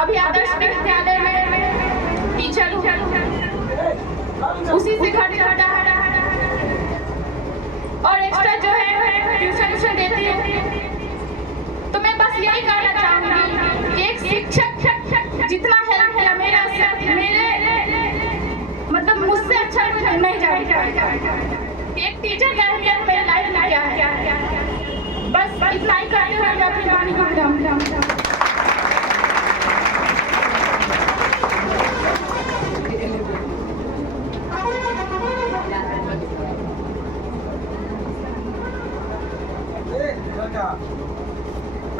अभी आदर्श विद्यालय में टीचर हूँ, उसी से घर चलता है और एक्स्ट्रा जो है ट्यूशन देती हूँ। तो मैं बस यही कहना चाहूँगी कि एक शिक्षक जितना हेल्प किया मेरे मतलब मुझसे अच्छा नहीं जाएगा। एक टीचर का अहमियत मेरे लाइफ में क्या है, बस इतना ही कहते हुए मैं अपनी वाणी को विराम दूंगा।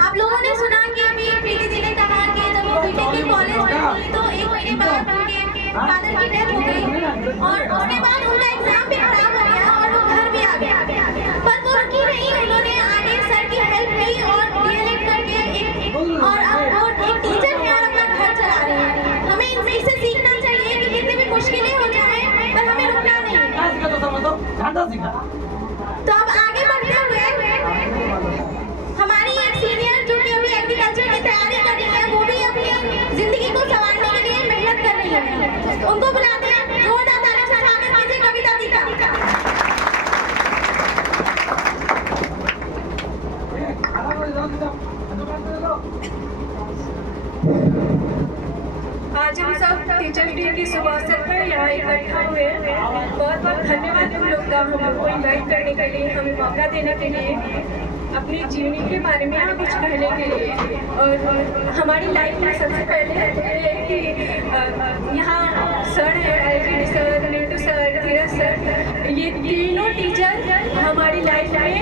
आप लोगों ने सुना कि अभी प्रीति जी ने कहा कि जब वो बीटेक के कॉलेज में थी तो 1 महीने बाद उनके फादर की डेथ हो गई और उसके बाद उनका एग्जाम भी खराब हो गया और वो घर भी आ गया। पर वो रुकी नहीं, उन्होंने आगे सर की हेल्प की और डीएलएड करके एक टीचर है और अपना घर चला रहे हैं। हमें इनसे सीखना चाहिए कि कितनी भी मुश्किलें हो जाए पर हमें रुकना नहीं। तो अब आगे बढ़ते हुए हमारी एक सीनियर जो कि अभी एग्रीकल्चर की तैयारी कर रही है, वो भी अपनी जिंदगी को संवारने के लिए मेहनत कर रही है। उनको बुलाते हैं, जोरदार तालियों से स्वागत कीजिए कविता दी का। आज हम सब टीचर्स डे की शुभ अवसर पर यहाँ इकट्ठा हुए हैं। बहुत बहुत धन्यवाद तुम लोग का हम लोग को इन्वाइट करने के लिए, हमें मौका देने के लिए, अपनी जीवनी के बारे में कुछ कहने के लिए। और हमारी लाइफ में सबसे पहले है कि यहाँ सर है, एलजीडी सर, नीटू सर, धीरज सर, ये तीनों टीचर हमारी लाइफ में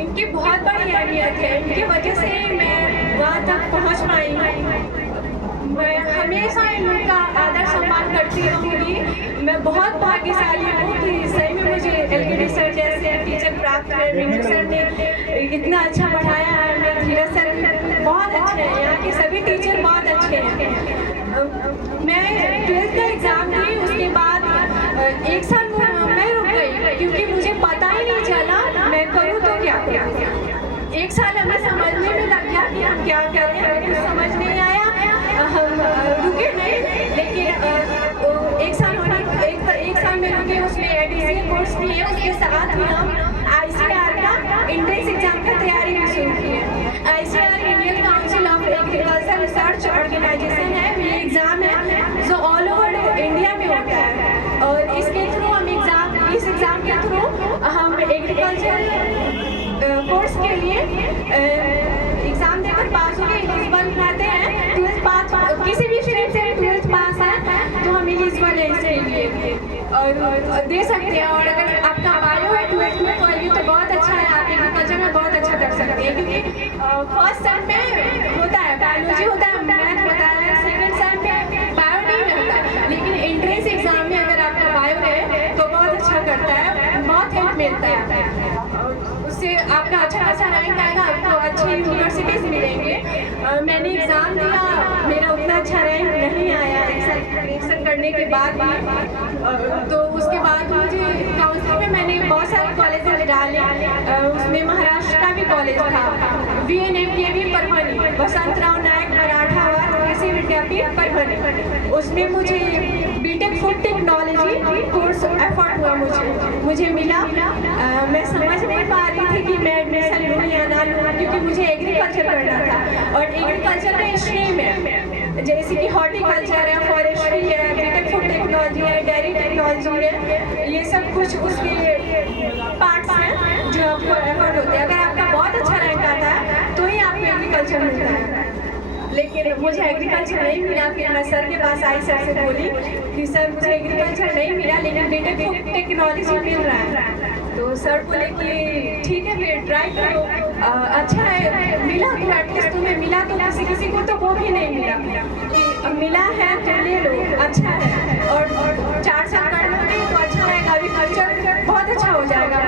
इनकी बहुत बड़ी अहमियत है। इनकी वजह से मैं वहाँ तक पहुँच पाई हूँ। मैं हमेशा इनका आदर सम्मान करती रहूँगी। मैं बहुत भाग्यशाली हूँ कि सही में मुझे एलजीडी सर जैसे टीचर प्राप्त हुए। नीटू सर ने इतना अच्छा पढ़ाया है, धीरज सर बहुत अच्छे हैं, यहाँ के सभी टीचर बहुत अच्छे हैं। मैं 12th का एग्ज़ाम दी, उसके बाद 1 साल मैं रुक गई क्योंकि मुझे पता ही नहीं चला मैं करूँ तो क्या करूँ। 1 साल हमें समझने में लग गया कि हम क्या करें, हमें कुछ समझ नहीं आया, हम रुके नहीं। लेकिन 1 साल में रुके, उसमें एडीसी कोर्स किए, उसके साथ ही हम ICAR का एंट्रेंस एग्जाम की तैयारी भी शुरू की है। ICAR Indian council of agriculture research organisation है, ये एग्ज़ाम है जो ऑल ओवर इंडिया में होता है और इसके थ्रू हम इस एग्ज़ाम के थ्रू हम एग्रीकल्चर कोर्स के लिए एग्ज़ाम देकर पास हो गए एलिजिबल रहते हैं। 12th पास किसी भी स्ट्रीम से 12th पास है तो हम एलिजिबल है इसके लिए और दे सकते हैं। और अगर आपका बायो है 12th में तो ये तो बहुत अच्छा है, आप एग्रीकल्चर में बहुत अच्छा कर सकते हैं क्योंकि फर्स्ट सेम में होता है बायोलॉजी होता है, मैथ होता है, सेकेंड सेम में बायो नहीं रहता, लेकिन एंट्रेंस एग्जाम में अगर आपका बायो है तो बहुत अच्छा करता है, बहुत हेल्प मिलता है। उससे आपका अच्छा रैंक आएगा, आपको अच्छी यूनिवर्सिटीज़ मिलेंगे। मैंने एग्ज़ाम दिया, मेरा उतना अच्छा रैंक नहीं आया सिलेक्शन करने के बाद भी। तो उसके बाद मुझे काउंसिल में मैंने बहुत सारे कॉलेज डाले, उसमें महाराष्ट्र का भी कॉलेज था, VNMKV परभनी, वसंतराव नायक मराठवाड़ा कृषि विद्यापीठ परभनी। उसमें मुझे बीटेक फूड टेक्नोलॉजी कोर्स एफर्ट हुआ, मुझे मिला। मैं समझ नहीं पा रही थी कि मैं एडमिशन लूँ या ना लूँ क्योंकि मुझे एग्रीकल्चर करना था और एग्रीकल्चर में स्ट्रीम है जैसे कि हॉर्टिकल्चर है, फॉरेस्ट्री है, बीटेक फूड टेक्नोलॉजी है, डेयरी टेक्नोलॉजी है, ये सब कुछ उसके पार्ट्स हैं जो आपको एफर्ट होते हैं। अगर आपका बहुत अच्छा रैंक आता है तो ही आपको एग्रीकल्चर मिलता है। लेकिन मुझे एग्रीकल्चर नहीं मिला, फिर मैं सर के पास आई, सर से बोली कि सर मुझे एग्रीकल्चर नहीं मिला लेकिन बीटेक फूड टेक्नोलॉजी मिल रहा है। तो सर बोले कि ठीक है फिर ट्राई करो, अच्छा है मिला तो एटलीस्ट तुम्हें मिला, तो किसी को तो वो भी नहीं मिला कि मिला है तो ले लो, अच्छा है और 4 साल कर लोगे तो अच्छा रहेगा, अभी खर्चा बहुत अच्छा हो जाएगा।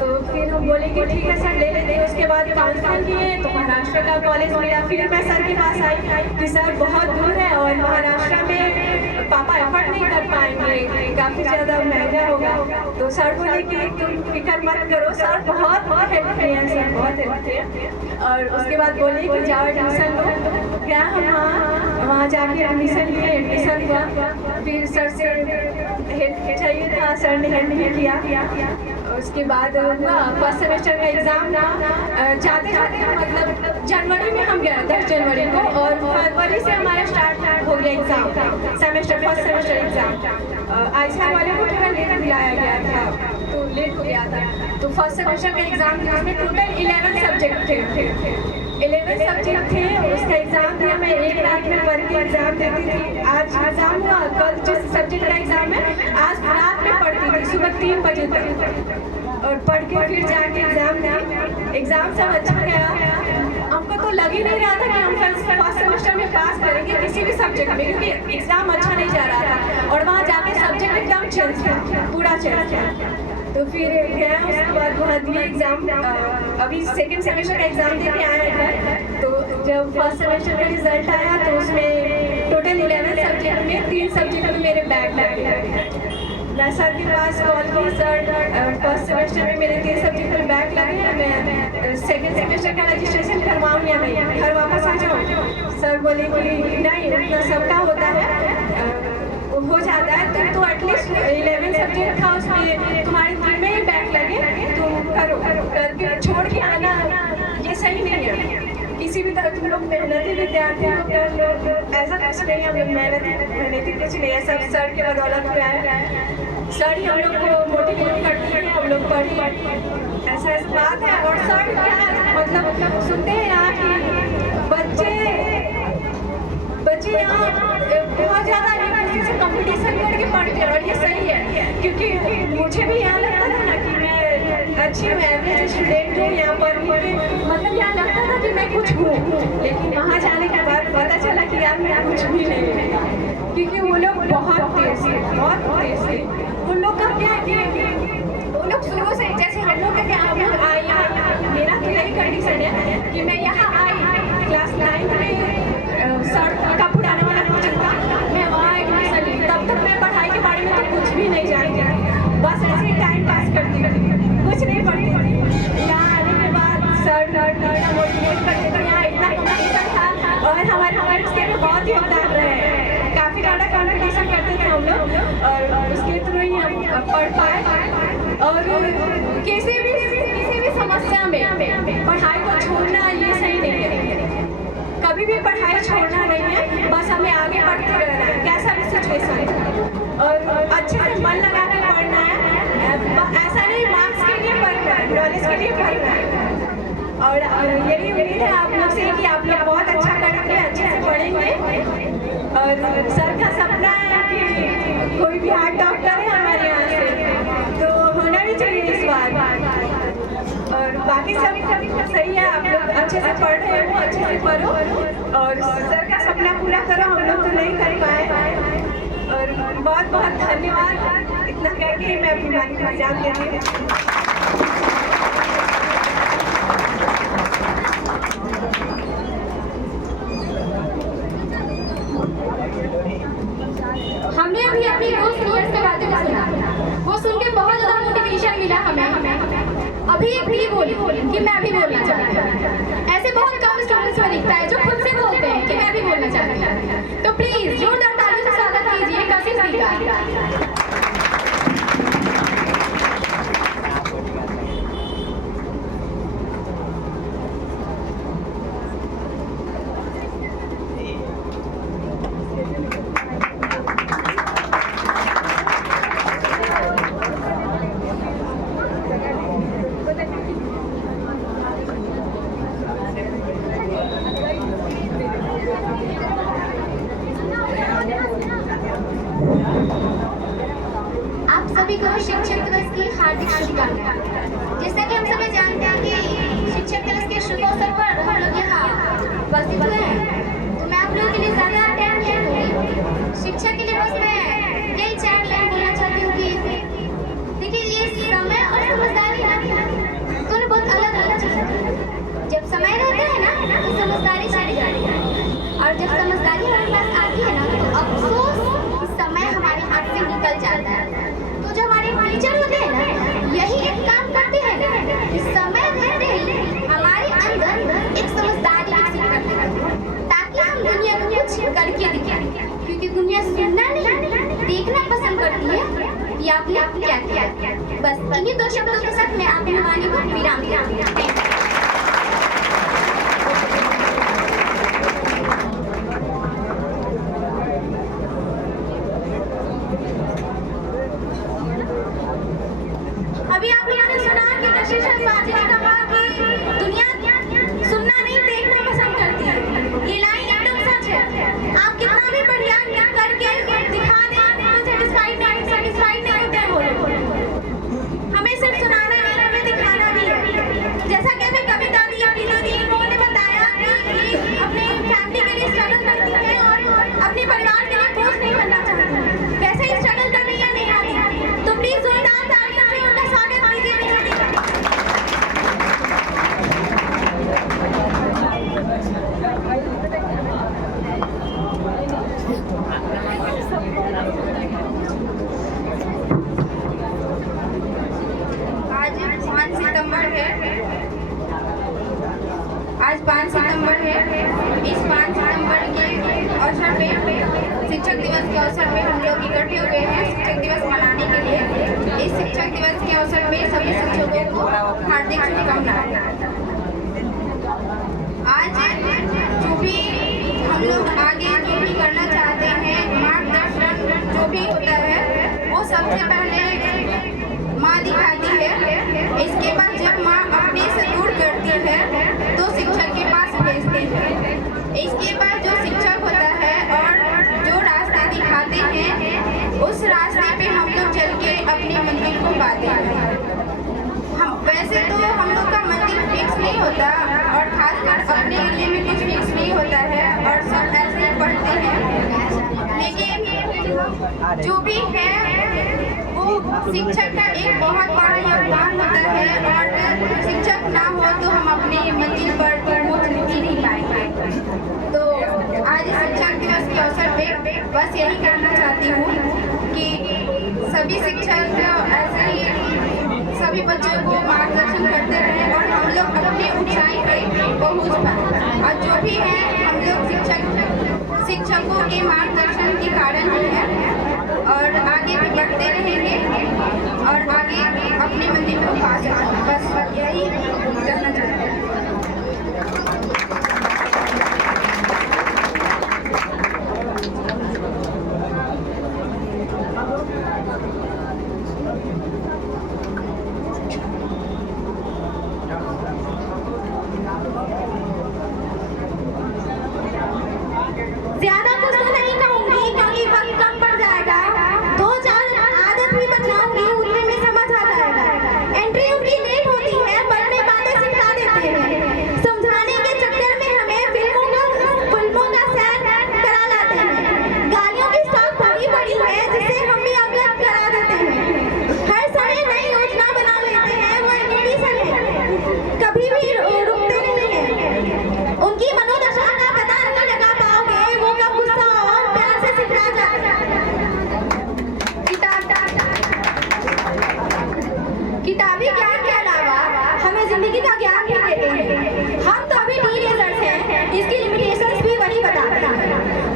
तो फिर हम बोले कि ठीक है सर ले लेते हैं। उसके बाद काउंसलिंग किए तो महाराष्ट्र का कॉलेज मिला। फिर मैं सर के पास आई कि सर बहुत दूर है और महाराष्ट्र में पापा एफर्ट नहीं कर पाएंगे, काफ़ी ज़्यादा महंगा होगा। तो सर बोले कि तुम फिक्र मत करो, सर बहुत हेल्प किए हैं, सर बहुत हेल्प किए। और उसके बाद बोले कि जाओ एडमिशन लो। क्या हम वहाँ जाके एडमिशन हुआ। फिर सर से हेल्प चाहिए था, सर ने हेल्प नहीं किया। उसके बाद हुआ फर्स्ट सेमेस्टर का एग्ज़ाम था। जाते जाते मतलब जनवरी में हम गए 10 जनवरी को, और फरवरी से हमारा स्टार्ट हो गया exam, first semester exam. ISR वाले को थोड़ा लेट बुलाया गया था, तो लेट हो गया था। तो फर्स्ट सेमेस्टर का एग्ज़ाम था, उसमें टोटल 11 सब्जेक्ट थे। 11 सब्जेक्ट थे, उसका एग्ज़ाम दिया। मैं एक रात में पढ़ के एग्ज़ाम देती थी। आज एग्ज़ाम हुआ, कल जिस सब्जेक्ट का एग्ज़ाम है आज रात में पढ़ती थी, सुबह 3 बजे तक, और पढ़ के फिर जाके एग्ज़ाम दी। एग्ज़ाम सब अच्छा गया। हमको तो लग ही नहीं रहा था कि हम फर्स्ट सेमेस्टर में पास करेंगे किसी भी सब्जेक्ट में, क्योंकि एग्ज़ाम अच्छा नहीं जा रहा था, और वहाँ जाके सब्जेक्ट एकदम चेंज था, पूरा चेंज था। तो फिर गया, उसके बाद वहाँ दिए एग्ज़ाम। अभी सेकेंड सेमेस्टर का एग्ज़ाम दे के आया घर। तो जब फर्स्ट सेमेस्टर का रिजल्ट आया तो उसमें टोटल 11 सब्जेक्ट में 3 सब्जेक्ट में मेरे बैक लगे। मैं सर के पास कॉल की, सर फर्स्ट सेमेस्टर में मेरे 3 सब्जेक्ट में बैक लगे हैं, मैं सेकेंड सेमेस्टर का रजिस्ट्रेशन करवाऊँ या नहीं, घर वापस आ जाऊँ? सर बोले कि नहीं, उतना सबका होता है, हो जाता है। तो एटलीस्ट 11 सब्जेक्ट था, उसमें तुम्हारे 3 में ही बैक लगे, तुम करो, करके छोड़ के आना ये सही नहीं है। किसी भी तरह तुम लोग मेहनती विद्यार्थी हो, कर लो, ऐसा कुछ नहीं है। हम लोग मेहनती कुछ नहीं है, सब सर के बदौलत हुआ है। सर ही हम लोग को मोटिवेट करते हैं, हम लोग पढ़ी, ऐसा बात है। और सर क्या मतलब सुनते हैं यहाँ कि बच्चे यहाँ बहुत ज़्यादा से कंपटीशन करके पढ़ते हैं, और ये सही है, क्योंकि मुझे भी यहाँ लगता था ना कि मैं अच्छी हूँ, एवरेज स्टूडेंट हूँ यहाँ पर, मतलब यहाँ लगता था कि मैं कुछ हूँ, लेकिन वहाँ जाने के बाद पता चला कि यार मैं कुछ भी नहीं हूँ, क्योंकि वो लोग बहुत तेज थे। उन लोग का क्या है कि वो लोग शुरू से, जैसे हम लोग का क्या, हम लोग आए, मेरा तो यही कंडीशन है कि मैं यहाँ आई क्लास 9 में, सर का पुराना वाला प्रोजेक्ट था, मैं वहाँ एडमिशन ली। तब तक मैं पढ़ाई के बारे में तो कुछ भी नहीं जानती थी, बस ऐसे ही टाइम पास करती थी, कुछ नहीं पढ़ती थी। यहाँ आने के बाद सर मोटिवेट करते थे, यहाँ इतना कॉम्पिटिशन था, और हमारे उसके में बहुत योगदान रहे, काफ़ी ज़्यादा कॉम्पिटिशन करते थे हम लोग, और उसके थ्रू ही हम पढ़ पाए। और किसी भी समस्या में पढ़ाई को छोड़ना ये सही नहीं है, कभी भी पढ़ाई छोड़ना नहीं है, बस हमें आगे बढ़ते रहना है, कैसा भी सिचुएशन है, और अच्छे से मन लगा के पढ़ना है। ऐसा नहीं मार्क्स के लिए पढ़ना है, नॉलेज के लिए पढ़ना है। और यही उम्मीद है आप लोग से कि आप लोग बहुत अच्छा करेंगे, अच्छे से पढ़ेंगे। और सर का सपना है कि कोई भी हार्ट डॉक्टर है हमारे यहाँ से, तो होना भी चाहिए इस बार। और बाकी सब सही है, आप लोग अच्छे से पढ़ रहे हो, अच्छे से पढ़ो, और सर का सपना पूरा करो, हम लोग तो नहीं कर पाए। और बहुत बहुत धन्यवाद, इतना कह के मैं अपनी वाणी को विराम देती हूँ। हमने अभी अपनी दोस्त नोट्स के बारे में सुना, वो सुन के बहुत ज़्यादा मोटिवेशन मिला हमें। अभी एक भी बोली कि मैं भी बोलना चाहती हूँ। ऐसे बहुत कम स्टूडेंट्स में दिखता है जो खुद से बोलते हैं कि मैं भी बोलना चाहती हूँ। तो प्लीज़ जोरदार तालियों से स्वागत कीजिए कशिश दी का। आप सभी को शिक्षक दिवस की हार्दिक शुभकामनाएं। जैसा कि हम सभी जानते हैं कि शिक्षक दिवस के शुभ अवसर पर हम लोग यहाँ उपस्थित हुए हैं, तो मैं आप लोगों के लिए ज़्यादा टाइम नहीं दूंगी। शिक्षा के लिए बस मैं यही 4 लाइन बोलना चाहती हूँ कि देखिए, ये समय और समझदारी दोनों बहुत अलग अलग चीज़ है। जब समय रहता है ना तो समझदारी चली जाती है, और जब समझदारी हमारे पास आती है ना तो अफसोस समय हमारे हाथ से निकल जाता है। तो जो हमारे टीचर होते हैं ना, यही एक काम करते हैं ना कि समय रहते ही हमारे अंदर एक समझदारी विकसित करते हैं, ताकि हम दुनिया को कुछ करके दिखाएं, क्योंकि दुनिया सुनना नहीं देखना पसंद करती है कि आपने क्या किया। बस इन्हीं दो शब्दों के साथ मैं अपनी वाणी को विराम देती हूं। अभी आप लोगों ने सुना कि कशिश बाजी ने कहा कि दुनिया सुनना नहीं देखना पसंद करती है। ये लाइन एकदम सच है। आप कितना भी बढ़िया करके दिखा दें तो सेटिस्फाइड नहीं होते हैं वो लोग। हमें सिर्फ सुनाना नहीं, हमें दिखाना भी है। जैसा कि हमें कविता दी उन्होंने बताया कि अपने फैमिली के लिए स्ट्रगल करती है और अपने परिवार के लिए बोझ नहीं बनना चाहती। वैसे ही स्ट्रगल करनी है निहारी, तो प्लीज जोरदार तालियों से उनका स्वागत कीजिए निहारी का। आज 5 सितंबर है। इस 5 सितंबर के अवसर पे, शिक्षक दिवस के अवसर पे हम लोग इकट्ठे हुए हैं शिक्षक दिवस मनाने के लिए। इस शिक्षक दिवस के अवसर पे सभी शिक्षकों को हार्दिक शुभकामनाएं। आज जो भी हम लोग आगे जो भी करना चाहते हैं, मार्गदर्शन जो भी होता है वो सबसे पहले माँ दिखाती है। इसके बाद जब माँ अपने से दूर करती है तो शिक्षक के पास भेजती है। इसके बाद जो शिक्षक होता है और जो रास्ता दिखाते हैं उस रास्ते पे हम लोग चल के अपनी मंजिल को पाते हैं। वैसे तो हम लोग का मंजिल फिक्स नहीं होता और खासकर अपने एरिया में कुछ फिक्स नहीं होता है और सब ऐसे ही पढ़ते हैं, लेकिन जो भी है वो शिक्षक का एक बहुत बड़ा योगदान होता है और शिक्षक ना हो तो हम अपनी मंजिल पर पहुंच नहीं पाएंगे। तो आज शिक्षक दिवस के अवसर पे बस यही कहना चाहती हूँ कि सभी शिक्षक ऐसे ही सभी बच्चों को मार्गदर्शन करते रहें और हम लोग अपनी ऊंचाई पे पहुंच पाएं। और जो भी है हम लोग शिक्षकों के मार्गदर्शन के कारण ही है और आगे भी बढ़ते रहेंगे और आगे अपनी मंजिल को पा सकेंगे। बस यही कहना चाहते हैं। ज्यादा कुछ तो नहीं कहूंगी क्योंकि वक्त कम पड़ जाएगा। 2-4 आदत भी बतलाऊंगी, उनमें में समझ आ जाएगा। एंट्री उनकी लेट होती है, बड़े बातें सिखा देते हैं। समझाने के चक्कर में हमें फिल्मों का सैर करा लाते हैं। गालियों की स्टॉक बड़ी है जिसे हम भी अवगत करा देते हैं। हर समय नई योजना बना लेते हैं, वो एनडीडी से कभी भी रुकते नहीं है। उनकी मनोदशा का पता नहीं लगा पाओगे, वो कब गुस्सा और प्यार से सिखला जाता है। किताबी ज्ञान के अलावा हमें जिंदगी का ज्ञान भी देते हैं। हम तो अभी टीनेजर्स हैं, इसकी लिमिटेशंस भी वही बताते हैं।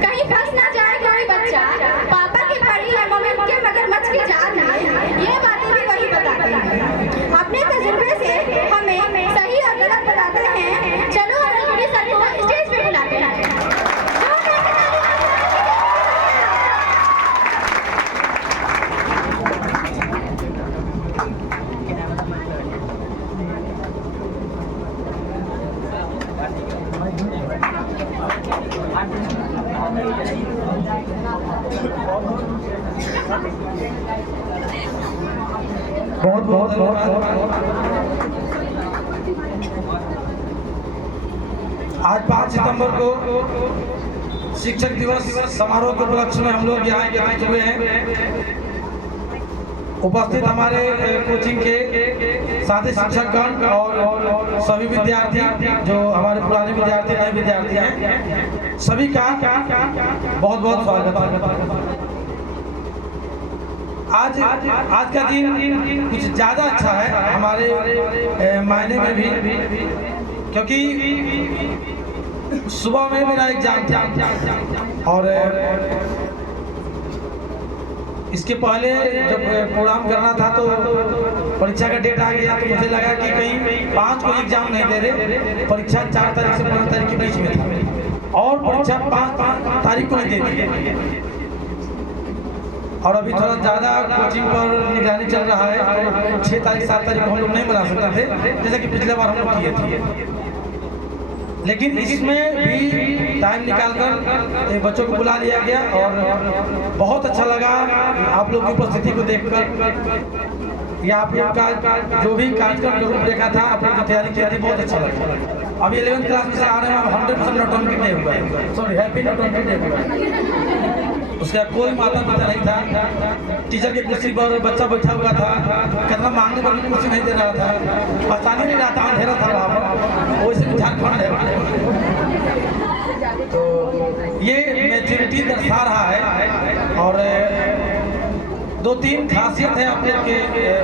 कहीं फंस ना जाए कोई बच्चा, पापा की पड़ी है मम्मी के मगरमच्छ की जान में, ये बातें भी वही बताते हैं। अपने तजुर्बे से हमें सही और गलत बताते हैं। चलो हमारे सर को स्टेज पे बुलाते हैं। बहुत बहुत धन्यवाद। आज 5 सितंबर को शिक्षक दिवस समारोह के उपलक्ष्य में हम लोग यहाँ एकत्रित हुए हैं। उपस्थित हमारे कोचिंग के साथी शिक्षकगण और सभी विद्यार्थी जो हमारे पुराने विद्यार्थी नए विद्यार्थी हैं, सभी का बहुत बहुत स्वागत। आज का दिन कुछ ज़्यादा अच्छा है हमारे मायने में भी, क्योंकि सुबह में मेरा एग्जाम था और इसके पहले जब प्रोग्राम करना था तो परीक्षा का डेट आ गया, तो मुझे लगा कि कहीं 5 को एग्जाम नहीं दे रहे, परीक्षा 4 तारीख से 15 तारीख के बीच में था और परीक्षा 5 तारीख को नहीं दे दी। और अभी थोड़ा ज़्यादा कोचिंग पर निगरानी चल रहा है, 6 तारीख 7 तारीख को हम लोग नहीं बना सकते थे जैसे कि पिछले बार हम लोग किए थे। लेकिन इसमें भी टाइम निकालकर बच्चों को बुला लिया गया और बहुत अच्छा लगा आप लोग की उपस्थिति को देखकर। या आप लोग का जो भी कार्यक्रम जो देखा था, आप लोग जो तैयारी किया थी, बहुत अच्छा लगा। अभी 11th क्लास में से आ रहे हैं, 100% नौटंकी डे हुआ है, सॉरी हैप्पी नौटंकी डे हुआ है। उसका कोई माता पिता नहीं था, टीचर की कुर्सी पर बच्चा बैठा हुआ था, कितना मांगने पर भी कुर्सी नहीं दे रहा था, पहचान ही नहीं रहा था, अंधेरा था वहाँ पर, वैसे झारखंड है। तो ये मैच्योरिटी दर्शा रहा है और 2-3 खासियत है आप लोग के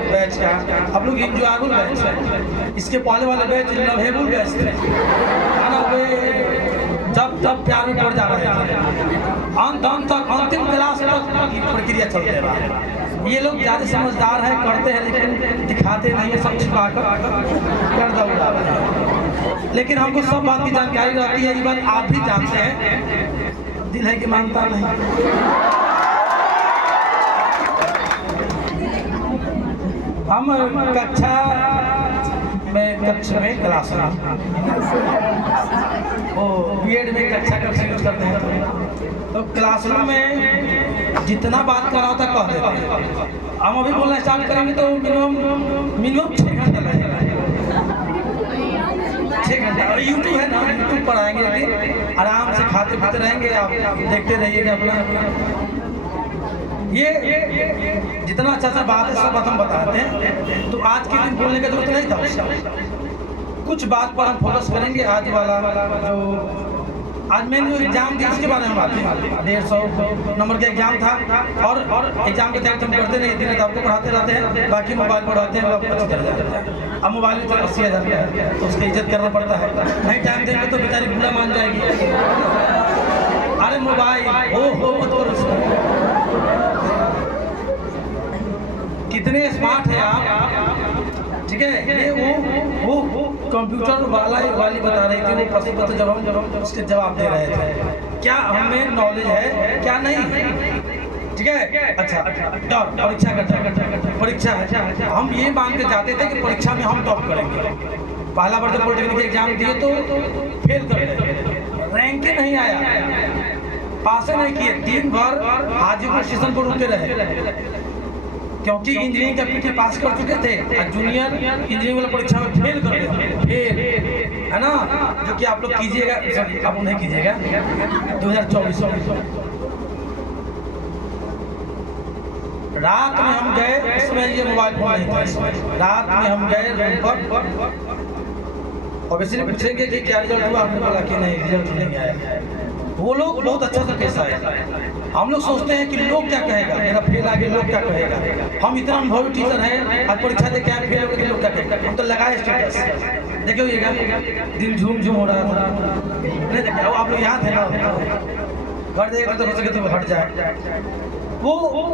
बैच का। आप लोग इंजॉयबल बैच है, इसके पहले वाले बैच लवेबल बैच थे, है ना, वे जब प्यार में पड़ जा रहे थे, अंत तक अंतिम क्लास तक प्रक्रिया चलते रहा। ये लोग ज़्यादा समझदार हैं, करते हैं लेकिन दिखाते नहीं है, सब छिपा कर दौड़ा रहे हैं। लेकिन हमको सब बात की जानकारी रहती है, ये बात आप भी जानते हैं, दिल है कि मानता नहीं। हम कक्षा में क्लास बीएड में कक्षा यूज करते हैं, तो क्लासरूम में जितना बात करना होता कह देते हैं। हम अभी बोलना स्टार्ट करेंगे तो मिनिमम 6 घंटा लगेगा, 6 घंटा। और यूट्यूब है ना, यूट्यूब पर आएंगे, आराम से खाते पीते रहेंगे, आप देखते रहिएगा अपना। ये जितना अच्छा बात है सब हम बताते हैं, तो आज के दिन बोलने का जरूरत नहीं था। कुछ बात पर हम फोकस करेंगे। आज वाला जो आज मैंने जो एग्जाम दिया उसके बारे में बात है। 150 नंबर का एग्जाम था और एग्जाम के तहत हम करते नहीं, दिन रात आपको पढ़ाते रहते हैं, बाकी मोबाइल पढ़ाते हैं, आपको अच्छी तरह जाता है। अब मोबाइल में 80,000 का तो उसकी इज्जत करना पड़ता है, नहीं टाइम देंगे तो बेचारी बुरा मान जाएगी। अरे मोबाइल हो मत करो, कितने स्मार्ट है आप, ठीक है। ये वो कंप्यूटर वाली बता रही थी, वो प्रश्न पत्र जब हम उसके जवाब दे रहे थे, क्या हमें नॉलेज है क्या नहीं, ठीक है। अच्छा डर परीक्षा का परीक्षा है, हम ये मान के जाते थे कि परीक्षा में हम टॉप करेंगे। पहला बार जब पॉलिटेक्निक एग्जाम दिए तो फेल कर गए, रैंक नहीं आया, पास नहीं किए, दिन भर हाजीपुर स्टेशन पर रुके रहे, क्योंकि इंजीनियरिंग का पीटी पास कर चुके थे और जूनियर इंजीनियरिंग वाला परीक्षा में फेल कर गए, फेल है ना, जो कि आप लोग कीजिएगा, सॉरी आप नहीं कीजिएगा 2024 रात में हम गए, इसमें ये मोबाइल फोन नहीं था, रात में हम गए रूम पर और वैसे पूछेंगे कि क्या रिजल्ट हुआ, हमने बोला कि नहीं रिजल्ट नहीं आया। वो लोग बहुत अच्छा सा पेश आए। हम लोग सोचते हैं कि लोग क्या कहेगा, मेरा फेल आ गया, लोग क्या कहेगा। हम इतना अनुभवी टीचर हैं, आज परीक्षा दे क्या फेल हो गए, लोग क्या कहेगा। हम तो लगाए स्टेटस, देखिए ये दिन झूम हो रहा था, नहीं देखा आप लोग यहाँ थे ना, घर देगा तो हो सके तो हट जाए। वो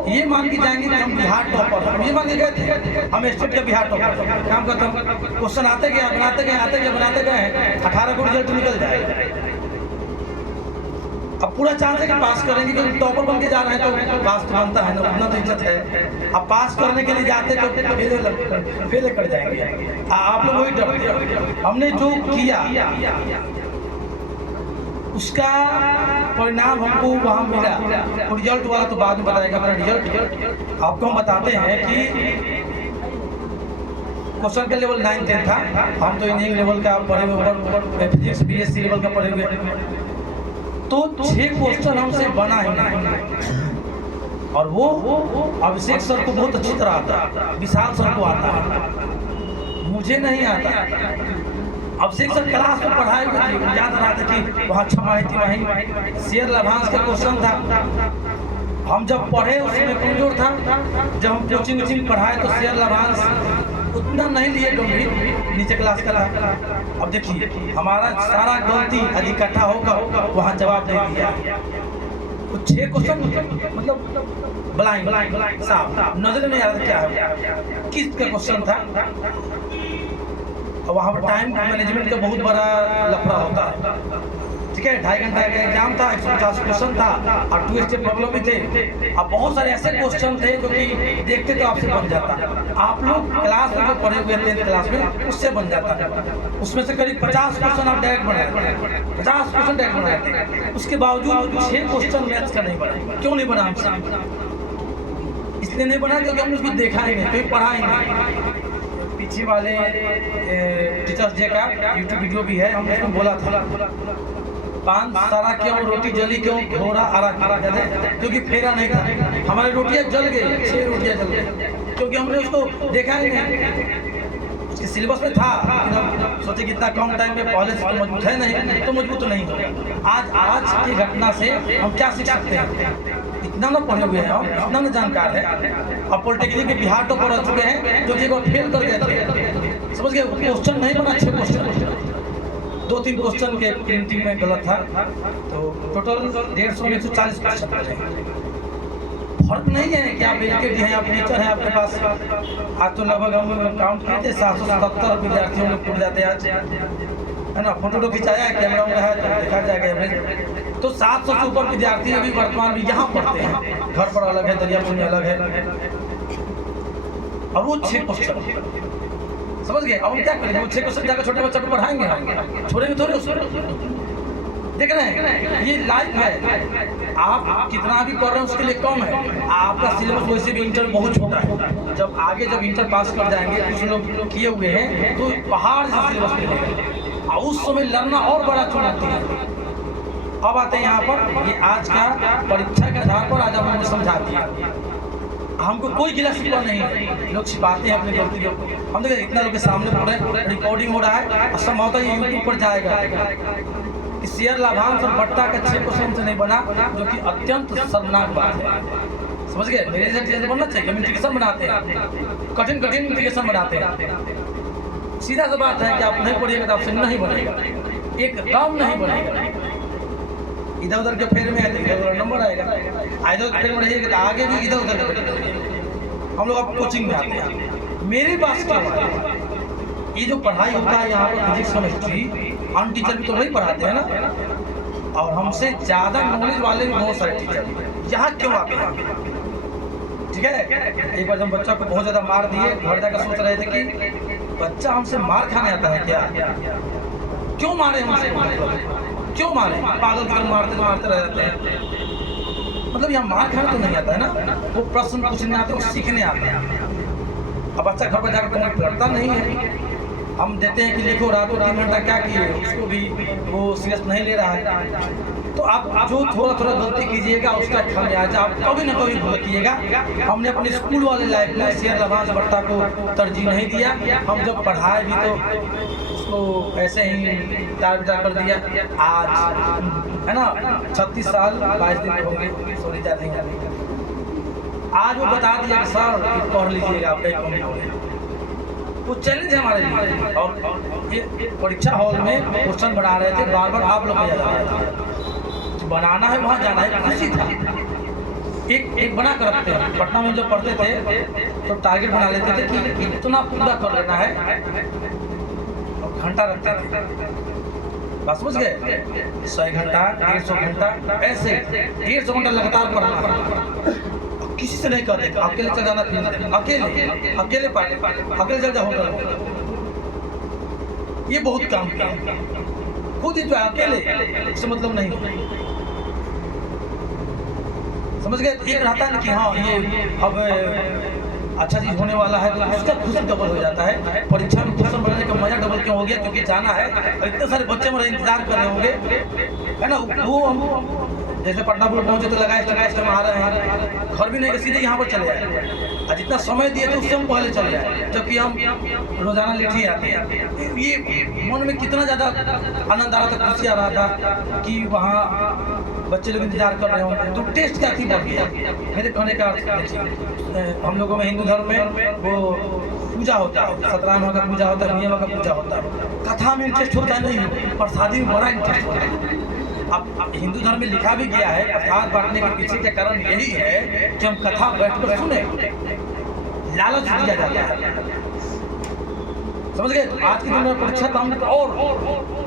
ये मान के जाएंगे कि हम बिहार टॉपर, हम ये मान के गए थे हम स्टेट के बिहार टॉपर, काम करता हूँ, क्वेश्चन आते गए बनाते गए, आते गए बनाते गए, 18 को रिजल्ट निकल जाए। अब पूरा चांस है कि पास करेंगे, क्योंकि टॉपर बन के जा रहे हैं तो पास तो बनता है ना, उतना तो इज्जत है। अब पास करने के लिए जाते तो फेल कर जाएंगे, आप लोग वही डरते। हमने जो किया उसका परिणाम हमको वहाँ मिला, रिजल्ट वाला तो बाद में बताएगा। अपना रिजल्ट आपको हम बताते हैं कि क्वेश्चन का लेवल 9-10 था, हम तो इंजीनियरिंग लेवल का पढ़े हुए, फिजिक्स BSc लेवल का पढ़े हुए, तो 6 क्वेश्चन हमसे बना ही नहीं। और वो अभिषेक सर को बहुत अच्छी तरह आता, विशाल सर को आता, मुझे नहीं आता। अभिषेक सर क्लास में पढ़ाए हुए थे, याद रहा था कि वहाँ छमाही शेयर लाभांश का क्वेश्चन था। हम जब पढ़े उसमें कमजोर था, जब हम कोचिंग पढ़ाए तो शेयर लाभांश उतना नहीं लिए गंभीर, नीचे क्लास का था। अब देखिए हमारा सारा गलती यदि इकट्ठा होगा वहाँ जवाब दे दिया। तो 6 क्वेश्चन मतलब ब्लाइंड साफ नजर नहीं आ रहा क्या है किस का क्वेश्चन था। वहाँ पर टाइम मैनेजमेंट का बहुत बड़ा लफड़ा होता है। ठीक है, 2.5 घंटा का एग्जाम था, 150 क्वेश्चन था और 2 स्टेप प्रॉब्लम भी थे। अब बहुत सारे ऐसे क्वेश्चन थे जो कि देखते तो आपसे बन जाता। आप लोग क्लास में जो पढ़े हुए थे क्लास में उससे बन जाता। उसमें से करीब 50 क्वेश्चन आप डायरेक्ट बनाए, 50 क्वेश्चन डायरेक्ट बनाए थे। उसके बावजूद 6 क्वेश्चन मैथ्स का नहीं बना। क्यों नहीं बना हमसे? इसलिए नहीं बना क्योंकि हमने उसको देखा ही नहीं, कहीं पढ़ा ही नहीं। पीछे वाले टीचर्स डे का यूट्यूब वीडियो भी है, हमने उसमें बोला था 5 सारा क्यों रोटी जली क्यों घोड़ा आरा क्योंकि फेरा नहीं था। हमारी रोटियां जल गई, 6 रोटियां जल गई क्योंकि हमने उसको देखा ही नहीं। उसके सिलेबस में था लेकिन हम सोचे कि इतना कम टाइम में पहले से तो मजबूत है नहीं तो मजबूत नहीं होगा। आज की घटना से हम क्या सीख सकते हैं? इतना ना पढ़े हुए हैं हम, इतना ना जानकार है। अब पॉलिटेक्निक के बिहार तो पढ़ चुके हैं जो कि एक बार फेल कर गए थे, समझ गए। क्वेश्चन नहीं बना, 6 क्वेश्चन, 2-3 क्वेश्चन के प्रिंटिंग में गलत था, तो टोटल 150 में 140 क्वेश्चन बचे। फर्क नहीं है कि आप एजुकेटेड हैं, आप टीचर हैं, आपके पास आज तो लगभग हम काउंट किए थे 777 विद्यार्थियों में पूछ जाते आज, है ना। फोटो तो खिंचाया है, कैमरा उनका है तो देखा जाएगा एवरेज। तो 700 से ऊपर विद्यार्थी अभी वर्तमान में यहाँ पढ़ते हैं। घर पर अलग है, दरियापुर में अलग है। अब वो 6 क्वेश्चन समझ गए। अब हम क्या करेंगे? वो 6 क्वेश्चन जाकर छोटे बच्चों को पढ़ाएंगे, हम छोड़ेंगे थोड़े उसको। देख रहे हैं ये लाइफ है। आप कितना भी कर रहे हैं उसके लिए कम है। आपका सिलेबस वैसे भी इंटर बहुत छोटा है। जब आगे जब इंटर पास कर जाएंगे, कुछ लोग किए हुए हैं तो पहाड़ से सिलेबस मिलेगा और उस समय लड़ना और बड़ा चुनौती है। अब आते हैं यहाँ पर, ये आज का परीक्षा के आधार पर आज हमने समझा दिया। हमको कोई गिला शिकवा नहीं है, लोग छिपाते हैं अपनी गलती को। हम देखिए इतना लोग के सामने बोल रहे हैं, रिकॉर्डिंग हो रहा है और संभवतः ये यूट्यूब पर जाएगा। शेयर लाभांश और बट्टा का 6 क्वेश्चन से नहीं बना, जो कि अत्यंत शर्मनाक बात है। समझ गए? मेरे जैसे बनना चाहिए। हम इंटीग्रेशन बनाते हैं, कठिन इंटीग्रेशन बनाते हैं। सीधा सा बात है कि आप नहीं पढ़िएगा तो आपसे नहीं बनेगा, एकदम नहीं बनेगा। इधर उधर के फेर में है तो इधर उधर नंबर आएगा, इधर उधर फेर में रहिएगा तो आगे भी इधर उधर के। हम लोग अब कोचिंग में आते हैं। मेरी बात क्या है, ये जो पढ़ाई होता है यहाँ पर फिजिक्स केमिस्ट्री, हम टीचर भी तो वही पढ़ाते हैं ना। और हमसे ज़्यादा नॉलेज वाले भी बहुत सारे टीचर यहाँ क्यों आते हैं? ठीक है, एक बार जब बच्चा को बहुत ज़्यादा मार दिए, घर जाकर सोच रहे थे कि बच्चा हमसे मार खाने आता है क्या? क्यों मारे हमसे? क्यों मारे? पागल की तरह मारते रह जाते हैं। मतलब यहाँ मार खाने तो नहीं आता है ना, वो प्रश्न पूछने आते हैं, वो सीखने आते हैं। अब बच्चा घर पर जाकर कमेंट करता नहीं है। हम देते हैं कि लिखो रात को 3 घंटा क्या किए, उसको भी वो सीरियस नहीं ले रहा है। तो आप जो थोड़ा गलती कीजिएगा उसका खामियाजा आप कभी ना कभी भुगतिएगा। हमने अपने स्कूल वाले लाइफ में शेयर लाभांश बट्टा को तरजीह नहीं दिया। हम जब पढ़ाए भी तो उसको ऐसे ही टार कर दिया। आज है ना 36 साल 22 दिन होंगे, सॉरी ज़्यादा नहीं। आज वो बता दिया कि सर पढ़ लीजिएगा, आप कहीं वो चैलेंज है हमारे लिए। और ये परीक्षा हॉल में क्वेश्चन बना रहे थे, बार बार आप लोग को याद आ रहा था बनाना है, वहाँ जाना है, खुशी था। एक बना कर रखते हैं। पटना में जब पढ़ते थे तो टारगेट बना लेते थे कि इतना पूरा कर लेना है, और घंटा रखते थे। बस समझ गए? 100 घंटा 150 घंटा ऐसे 150 घंटा लगातार पढ़ना। किसी से नहीं कहते अकेले चल जाना, अकेले चल जाओ होटल। ये बहुत काम किया, खुद ही जो है अकेले, इससे मतलब नहीं। समझ गए? एक रहता है ना कि हाँ ये अब अच्छा चीज होने वाला है तो उसका खुशी डबल हो जाता है। परीक्षा में क्वेश्चन बनाने का मजा डबल क्यों हो गया? क्योंकि जाना है और इतने सारे बच्चे मेरा इंतजार कर रहे होंगे, है ना। वो हम जैसे पटना पुल पहुंचे तो लगाए आ रहे हैं, घर भी नहीं सीधे यहाँ पर चले आए। और जितना समय दिए थे उससे हम पहले चले आए, जबकि हम रोजाना लेट ही आते हैं। ये मन में कितना ज़्यादा आनंद आ रहा था, खुशी आ रहा था कि वहाँ बच्चे लोग इंतजार कर रहे होंगे, तो टेस्ट क्या थी बढ़ गया। मेरे कहने का अर्थ देखिए, हम लोगों में हिंदू धर्म में वो पूजा होता है, सत्यनारायण का पूजा होता है, मियाँ का पूजा होता है, कथा में इंटरेस्ट होता है नहीं, प्रसादी में बड़ा इंटरेस्ट होता है। अब हिंदू धर्म में लिखा भी गया है, प्रसाद बांटने के पीछे का कारण यही है कि हम कथा बैठकर सुने, लालच दिया जाता है, समझ गए। आज के दिन में परीक्षा तो हम और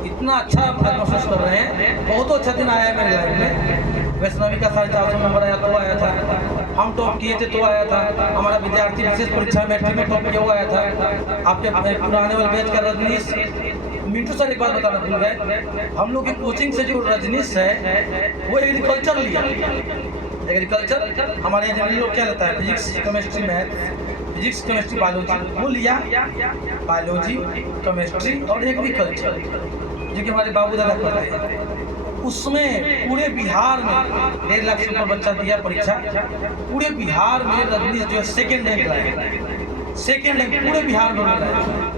इतना अच्छा महसूस कर रहे हैं, बहुत अच्छा दिन आया है मेरे लाइफ में। वैष्णवी का 450 नंबर आया तो आया था, हम टॉप किए थे तो आया था, हमारा विद्यार्थी विशेष परीक्षा मैट्रिक में टॉप किया हुआ आया था। आपके पुराने वाले बैच का रजनीश, मिंटू सर एक बात बताना भूल गए, हम लोग की कोचिंग से जो रजनीश है वो एग्रीकल्चर लिया, एग्रीकल्चर हमारे यहाँ लोग क्या लेता है, physics chemistry math, physics chemistry biology, वो लिया बायोलॉजी केमिस्ट्री और एग्रीकल्चर, जो कि हमारे बाबू दादा करते हैं। उसमें पूरे बिहार में 1.5 लाख से ऊपर बच्चा दिया परीक्षा, पूरे बिहार में रजनीश जो है सेकेंड रैंक लाया, सेकेंड रैंक पूरे बिहार में लाया।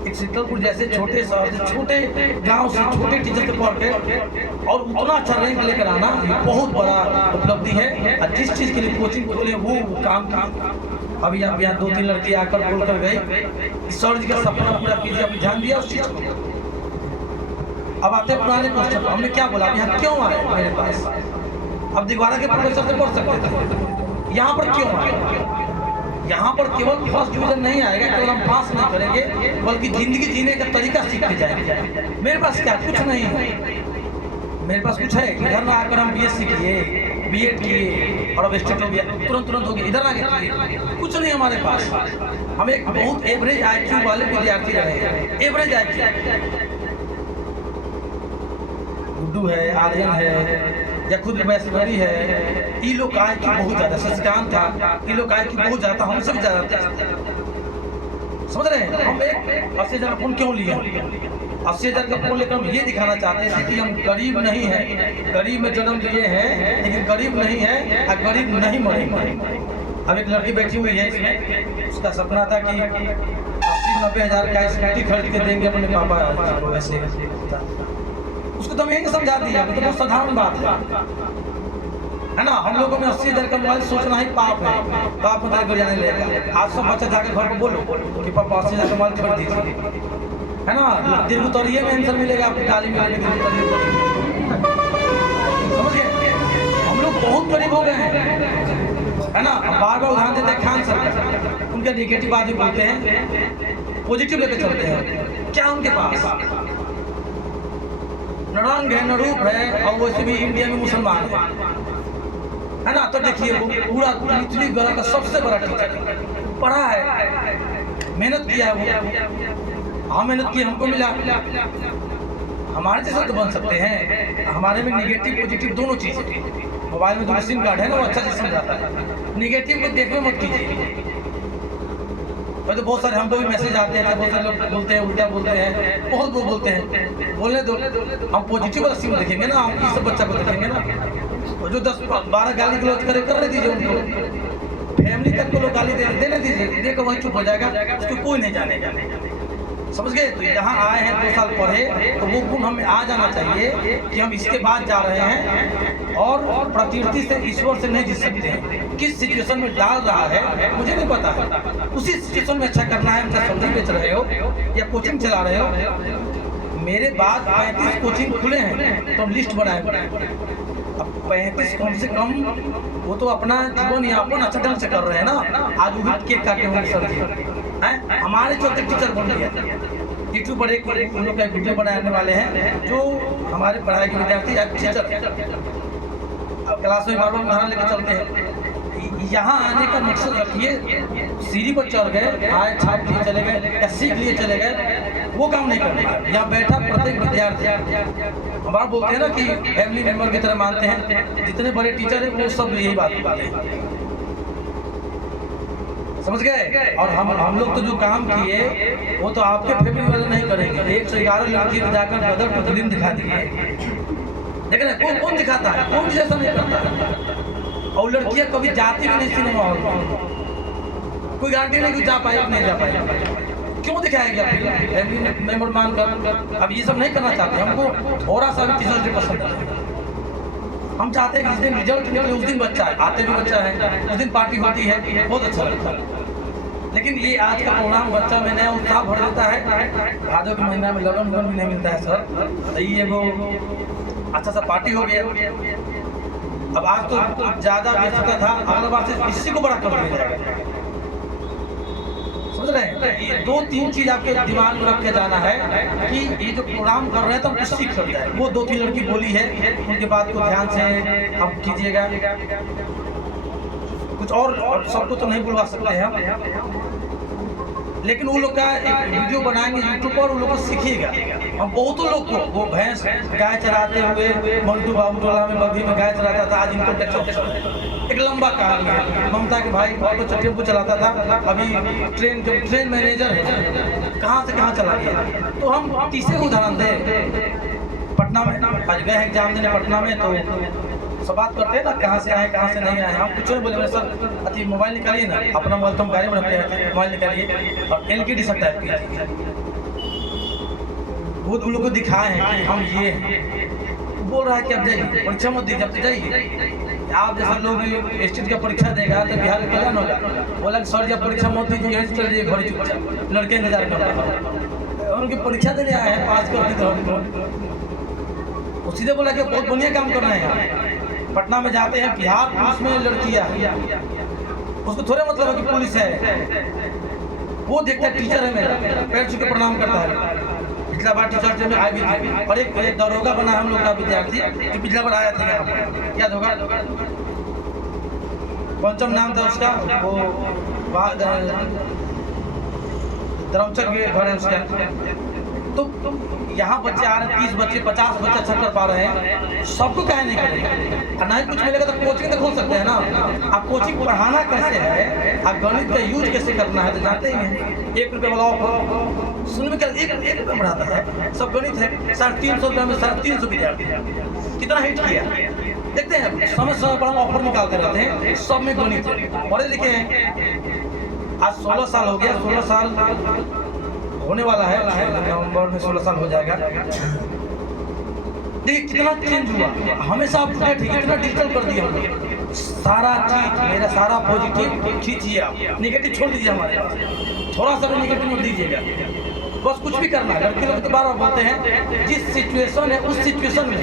एक शीतलपुर जैसे छोटे शहर से, छोटे गांव से, छोटे टीचर से पढ़ के और उतना अच्छा रैंक लेकर आना बहुत बड़ा उपलब्धि है। और जिस चीज़ के लिए कोचिंग खोले वो काम की, अभी आप यहाँ 2-3 लड़की आकर बोल कर गई, सर जी का सपना पूरा कीजिए, आपने ध्यान दिया उस चीज़ को। अब आते हैं पुराने क्वेश्चन, हमने क्या बोला, यहाँ क्यों आए मेरे पास, अब दोबारा के प्रोफेसर से पढ़ सकते थे, यहाँ पर क्यों आए, यहाँ पर केवल फर्स्ट डिवीजन नहीं आएगा, केवल हम पास नहीं करेंगे, बल्कि जिंदगी जीने का तरीका सीखते जाएंगे। मेरे पास क्या, कुछ नहीं है, मेरे पास कुछ है, इधर ना आकर हम BSc किए, B.Ed किए और अब स्टेट हो गया, तुरंत हो गया, इधर आ गया, कुछ नहीं हमारे पास। हम एक बहुत एवरेज IQ वाले विद्यार्थी रहे हैं, एवरेज IQ। गुड्डू है, आर्यन है, या खुद वैष्णवी है, ये लोग का IQ बहुत ज़्यादा, शशिकांत था, ये लोग का IQ बहुत ज़्यादा, हमसे भी ज़्यादा था, समझ रहे हैं। हम एक 80,000 फोन क्यों लिए, 80,000 का फोन लेकर हम ये दिखाना चाहते थे कि हम गरीब नहीं हैं, गरीब में जन्म लिए हैं लेकिन गरीब नहीं है और गरीब नहीं मरेंगे। अब एक लड़की बैठी हुई है इसमें, उसका सपना था कि 80-90 हज़ार का स्कूटी खरीद के देंगे अपने पापा को, वैसे उसको तो हम यही समझा दिया, तो बहुत साधारण बात है ना। हम लोगों में 80,000 का मोबाइल सोचना ही पाप है, पाप में घर जाने लेगा। आज सब बच्चा जाकर घर को बोलो कि पापा 80,000 का मोबाइल खरीद दीजिए, है ना, दिलगुतौरिये में आंसर मिलेगा, आपकी गाली मिलेगी, समझ गए। हम लोग बहुत गरीब हो गए हैं, है ना। बार बार उदाहरण देते हैं खान सर, उनके निगेटिव बात ही बोलते हैं, पॉजिटिव लेकर चलते हैं। क्या उनके पास न रंग है न रूप है, और वैसे भी इंडिया में मुसलमान है ना। तो देखिए वो पूरा पृथ्वी ग्रह का सबसे बड़ा टीचर पढ़ा है, मेहनत किया है वो, हाँ मेहनत की, हमको मिला। हमारे जैसे तो बन सकते हैं, हमारे में निगेटिव पॉजिटिव दोनों चीज़। मोबाइल में जो सिम कार्ड है ना वो अच्छा से समझाता है, निगेटिव को देखने मत कीजिए। तो बहुत सारे हमको भी मैसेज आते हैं, बहुत सारे लोग बोलते हैं, उल्टा बोलते हैं, बहुत लोग बोलते हैं, बोलने दो, हम पॉजिटिव वाला सिम देखेंगे ना, हम इस सब बच्चा को देखेंगे ना। और जो 10-12 गाली गलौज करे करने दीजिए उनको, फैमिली तक को लोग गाली देने दीजिए, देखो वहीं चुप हो जाएगा, उसको कोई नहीं जानेगा, समझ गए। तो यहाँ आए हैं 2 साल पढ़े, तो वो गुण हमें आ जाना चाहिए कि हम इसके बाद जा रहे हैं और प्रकृति से, ईश्वर से नहीं जीत सकते हैं। किस सिचुएशन में डाल रहा है मुझे नहीं पता है, उसी सिचुएशन में अच्छा करना है। क्या सब्जी बेच रहे हो या कोचिंग चला रहे हो, मेरे बाद 35 कोचिंग खुले हैं, तो हम लिस्ट बनाए। अब 35 कम से कम वो तो अपना जीवन यापन अच्छा ढंग से कर रहे हैं ना। आज वो केक काटे होंगे सर जी, हैं हमारे चौथे टीचर बन गया। यूट्यूब पर एक उन लोग का वीडियो बनाने वाले हैं जो हमारे पढ़ाई के विद्यार्थी टीचर, अब क्लास में बार बार उदाहरण लेकर चलते हैं। यहाँ आने का मकसद रखिए, सीढ़ी पर चढ़ गए, आए छाप लिए चले गए या सीख लिए चले गए, वो काम नहीं करने का। यहाँ बैठा प्रत्येक विद्यार्थी, हमारा बोलते हैं ना कि फैमिली मेंबर की तरह मानते हैं, जितने बड़े टीचर हैं वो सब यही बात बोलते हैं, समझ गए। और हम लोग तो जो काम किए वो तो आपके फैमिली वाले नहीं करेंगे। 111 लड़की को जाकर गदर को फिल्म दिखा दिए, लेकिन कौन दिखाता है, कौन जैसा नहीं करता है। और लड़कियां कभी जाती भी नहीं सिनेमा हॉल में, कोई गारंटी नहीं कि जा पाएगी नहीं जा पाएगी, क्यों दिखाएंगे फैमिली मेंबर मानकर। अब ये सब नहीं करना चाहते, हमको थोड़ा सा भी टीचर से पसंद है, हम चाहते हैं कि जिस दिन रिजल्ट निकले उस दिन बच्चा है, आते भी बच्चा है, उस दिन पार्टी होती है, बहुत अच्छा लगता है। लेकिन ये आज का प्रोग्राम बच्चा में नया उत्साह भर देता है। भादों के महीना में लगन भी नहीं मिलता है सर, तो ये वो अच्छा सा पार्टी हो गया। अब आज तो ज़्यादा व्यस्तता था, अगला बार से किसी को बड़ा कर दिया जाएगा। समझ रहे हैं? ये 2-3 चीज़ आपके दिमाग में रख के जाना है कि ये जो प्रोग्राम कर रहे हैं तो हम कुछ सीख सकते हैं। वो 2-3 लड़की बोली है, उनके बात को ध्यान से आप कीजिएगा। कुछ और सबको तो नहीं बुलवा सकते हैं हम, लेकिन वो लोग का एक वीडियो बनाएंगे यूट्यूब पर, उन लोग को सीखिएगा। हम बहुतों लोग को वो भैंस गाय चराते हुए मंटू बाबू टोला में बग्घी में गाय चराता था, आज इनको टैक्स एक लंबा कहानी है। ममता के भाई ऑटो टेम्पो चलाता था, अभी ट्रेन मैनेजर है, कहाँ से कहाँ चला गया। तो हम तीसरे उदाहरण दें, पटना में आज गए एग्जाम देने पटना में, तो सब बात करते हैं ना कहाँ से आए कहाँ से नहीं आए। हम कुछ नहीं बोले, सर अति मोबाइल निकालिए ना, अपना मोबाइल तो हम गाड़ी में रखते हैं, मोबाइल निकालिए और LKD सकता है वो उन लोग को दिखाए हैं कि हम ये हैं। बोल रहा है कि अब जाइए परीक्षा मत दीजिए, अब तो जाइए। आप जैसे लोग स्टेट का परीक्षा देगा तो बिहार में कल्याण होगा। बोला कि सर जब परीक्षा मत दीजिए यहीं चल जाइए घर चुपचाप, लड़के इंतजार करता है। उनकी परीक्षा देने आए हैं, पास कर दी। तो सीधे बोला कि बहुत बढ़िया काम कर रहे हैं। पटना में जाते हैं, बिहार पुलिस में लड़कियां, उसको थोड़े मतलब है कि पुलिस है। वो देखता है टीचर है मेरा, पैर छू के प्रणाम करता है। पिछला बार टीचर में आई भी थी, और एक दरोगा बना हम लोग का विद्यार्थी जो पिछला बार आया था यहाँ पर, याद होगा, पंचम नाम था उसका, वो धर्मचक के घर है उसका। तो यहाँ बच्चे आ रहे हैं, 30 बच्चे 50 बच्चे अच्छा कर पा रहे हैं, सबको कहे नहीं करेंगे। नहीं कुछ मिलेगा तो कोचिंग तो खोल सकते हैं ना। आप कोचिंग पढ़ाना कैसे है, आप गणित का यूज कैसे करना है तो जानते ही हैं। 1 रुपये वाला ऑफर सुन में क्या 1 रुपये बढ़ाता है, सब गणित है। 350 रुपये में 350 विद्यार्थी कितना हिट किया देखते हैं। समय समय पर हम ऑफर निकालते रहते हैं, सब में गणित है, पढ़े लिखे हैं। आज 16 साल हो गया, 16 साल होने वाला है, नवंबर में 16 साल हो जाएगा। देखिए कितना चेंज हुआ, हमेशा अपडेट है, कितना डिजिटल कर दिया हमने। सारा चीज मेरा सारा पॉजिटिव खींचिए, आप नेगेटिव छोड़ दीजिए, हमारे पास थोड़ा सा भी नेगेटिव मत दीजिएगा। बस कुछ भी करना है। लड़के लोग तो बार बार बोलते हैं जिस सिचुएशन है उस सिचुएशन में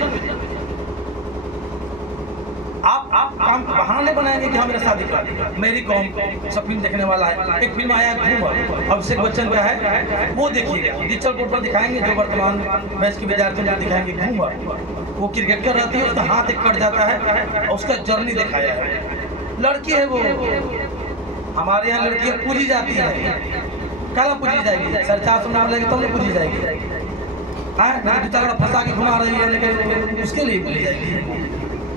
आप काम बहाना नहीं बनाएंगे कि हाँ मेरा शादी कर। मेरी कॉम सब फिल्म देखने वाला है, एक फिल्म आया घूमर, अभिषेक बच्चन का है, वो देखिएगा। डिजिटल बोर्ड पर दिखाएंगे, जो वर्तमान बैच के विद्यार्थियों को दिखाएंगे घूमर। वो क्रिकेटर रहती है, उसका हाथ एक कट जाता है और उसका जर्नी दिखाया है। लड़की है वो, हमारे यहाँ लड़कियाँ पूजी जाती है, कला पूजी जाएगी, 450 नाम लेगी तो पूजी जाएगी। फंसा के घुमा रही है, लेकिन उसके लिए पूजी जाएगी।